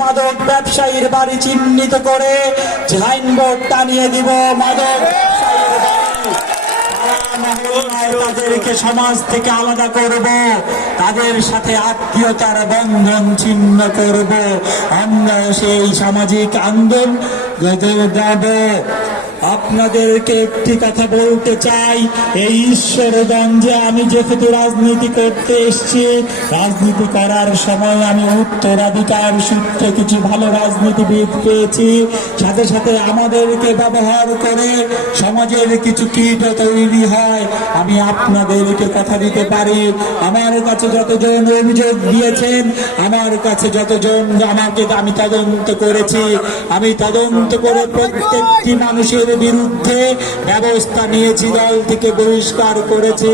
মাদক ব্যবসায়ীর বাড়ি চিহ্নিত করে সাইনবোর্ড টানিয়ে দিব মাদক ব্যবসায়ীর বাড়ি। তাদেরকে সমাজ থেকে আলাদা করব, তাদের সাথে আত্মীয়তার বন্ধন ছিন্ন করব। আমরা সেই সামাজিক আন্দোলন যাব। আপনাদেরকে একটি কথা বলতে চাই, এই ঈশ্বরগঞ্জে আমি যেহেতু রাজনীতি করতে এসেছি, রাজনীতি করার সময় আমি উত্তরাধিকার সূত্রে কিছু ভালো রাজনীতিবিদ পেয়েছি। সাথে সাথে আমাদেরকে ব্যবহার করে সমাজের কিছু কীট তৈরি হয়। আমি আপনাদেরকে কথা দিতে পারি, আমার কাছে যতজন অভিযোগ দিয়েছেন, আমার কাছে যতজন আমি তদন্ত করেছি, আমি তদন্ত করে প্রত্যেকটি মানুষের বিরুদ্ধে ব্যবস্থা নিয়েছি, দল থেকে বহিষ্কার করেছি।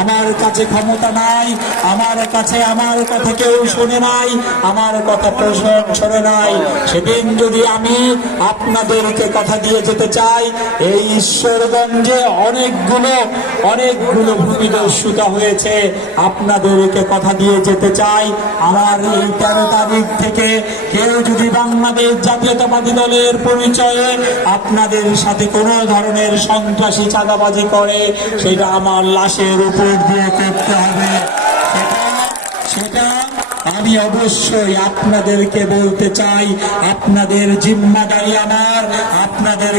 আমার কাছে ক্ষমতা নাই, আমার কাছে আমার কথা কেউ শোনে নাই, আমার কথা প্রশাসন শোনে নাই। সেদিন যদি আমি আপনাদেরকে কথা দিয়ে যেতে চাই, এই ঈশ্বরগঞ্জে অনেকগুলো ভূমিদস্যুতা হয়েছে, আপনাদেরকে কথা দিয়ে যেতে চাই, আমার এই 13 তারিখ থেকে কেউ যদি বাংলাদেশ জাতীয়তাবাদী দলের পরিচয়ে আপনাদের সাথে কোনো ধরনের সন্ত্রাসী চাঁদাবাজি করে, সেটা আমার লাশের উপর দিয়ে করতে হবে। সেটা আমি অবশ্যই আপনাদেরকে বলতে চাই। আপনাদের জিম্মাদারি আমার, আপনাদের